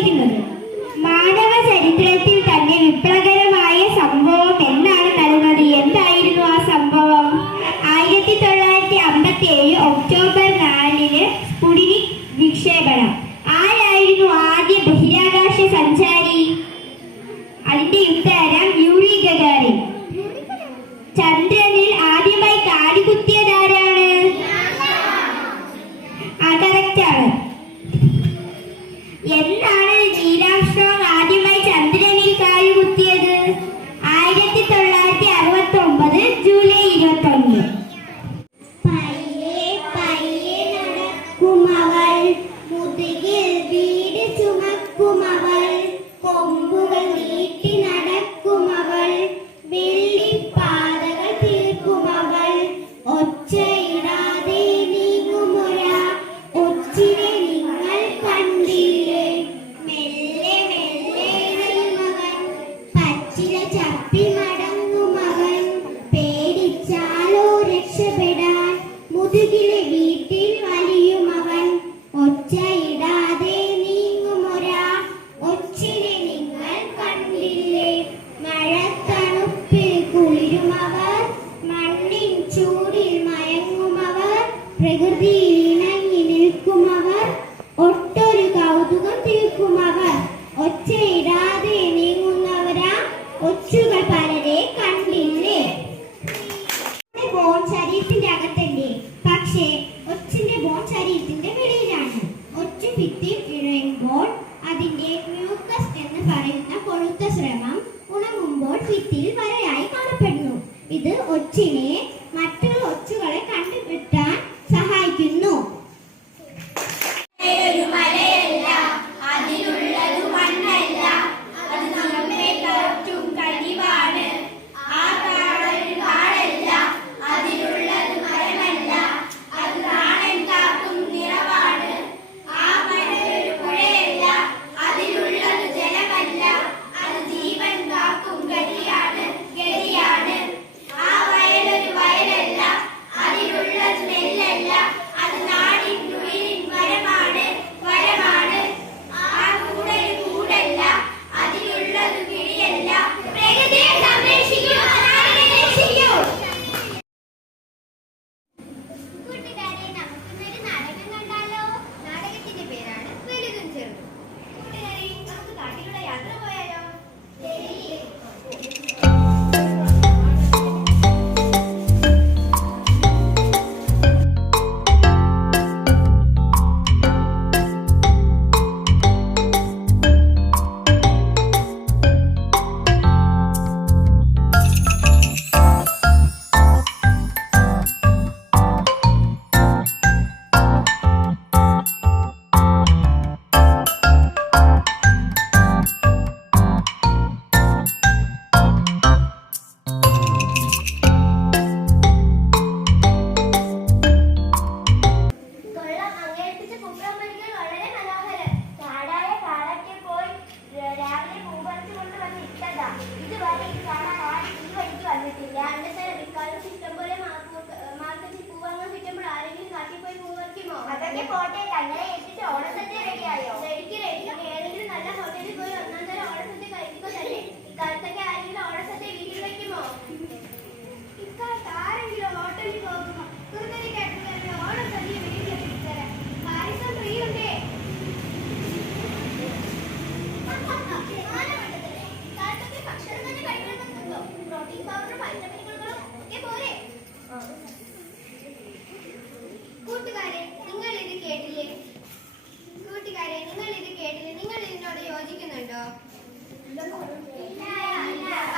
ചോദിക്കുന്നത്. മാനവ ചരിത്രത്തിൽ തന്നെ വിപ്ലവകരമായ സംഭവം എന്നാണ് തരുന്നത്. എന്തായിരുന്നു ആ സംഭവം? 1957 ഒക്ടോബർ 4 സ്പുട്നിക് വിക്ഷേപണം. ആരായിരുന്നു ആദ്യ ബഹിരാകാശ സഞ്ചാരി? അതിന്റെ ഉത്തരം യൂറി ഗഗാറിൻ. ചന്ദ്രനിൽ ആദ്യമായി കാലുകുത്തിയതാരാണ്? കറക്റ്റാണ്. എന്നാണ് നീൽ ആംസ്ട്രോങ് ആദ്യമായി ചന്ദ്രനിൽ കാലുകുത്തിയത്? 1969 ജൂലൈ 21. ഇത് ഒച്ചിനെ മറ്റുള്ള ഒച്ചുകളെ കണ്ടുപിടിക്കാൻ സഹായിക്കുന്നു.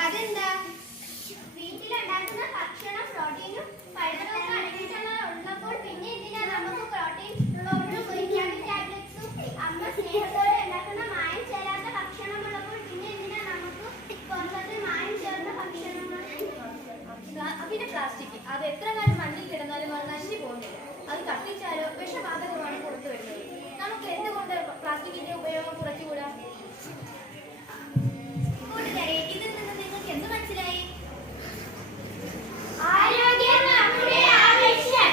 അതെന്താ? വീട്ടിലുണ്ടാക്കുന്ന ഭക്ഷണം പ്രോട്ടീനും പഴങ്ങളൊക്കെ ഉള്ളപ്പോൾ പിന്നെ എന്തിനാ നമുക്ക് പ്രോട്ടീൻ ടാബ്ലറ്റ്സും അമ്മ സ്നേഹത്തോടെ ഉണ്ടാക്കുന്ന മായം ചേരാത്ത ഭക്ഷണം ഉള്ളപ്പോൾ പിന്നെ എന്തിനാ നമുക്ക് പുറത്ത് മായം ചേർന്ന ഭക്ഷണങ്ങൾ? പിന്നെ പ്ലാസ്റ്റിക് അത് എത്ര കാലം മണ്ണിൽ കിടന്നാലും അത് നശിച്ചു പോകുന്നില്ല. അത് കത്തിച്ചാലോ വിഷവാതകമാണ് പുറത്തു വരുന്നത്. നമുക്ക് എന്തുകൊണ്ട് പ്ലാസ്റ്റിക്കിന്റെ ഉപയോഗം കുറച്ചുകൂടാ? കൂട്ടുകാരെ, ഇതിൽ നിന്ന് നിങ്ങൾക്ക് എന്ത് മനസ്സിലായി? ആരോഗ്യം നമ്മുടെ ആവശ്യം.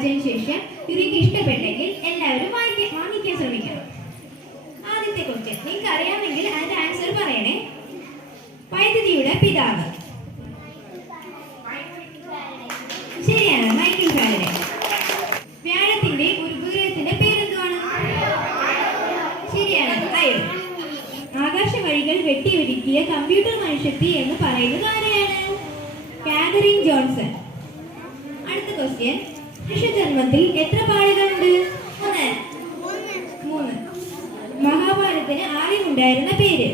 വായിച്ചതിന് ശേഷം നിങ്ങൾക്ക് ഇഷ്ടപ്പെട്ടെങ്കിൽ എല്ലാവരും വാങ്ങിക്കാൻ ശ്രമിക്കണം. ആദ്യത്തെ ക്വസ്റ്റ്യൻ നിങ്ങൾക്ക് അറിയാമെങ്കിൽ അതിന്റെ ആൻസർ പറയണേ. വൈദ്യുതിയുടെ പിതാവ്. ശരിയാണ്, മൈക്കിൾ ഫാരഡേ. വ്യാഴത്തിന്റെ ഒരു ഉപഗ്രഹത്തിന്റെ പേരെന്തുവാണ്? ശരിയാണ്, അയൺ. ആകാശ വഴികൾ വെട്ടിയൊരുക്കിയ കമ്പ്യൂട്ടർ മനുഷ്യത്തി എന്ന് പറയുന്നത് ആരെയാണ്? Catherine Johnson. അടുത്ത ക്വസ്റ്റ്യൻ, മനുഷ്യജന്മത്തിൽ എത്ര പാളികളുണ്ട്? 3. മഹാഭാരതത്തിന് ആദ്യം ഉണ്ടായിരുന്ന പേര്?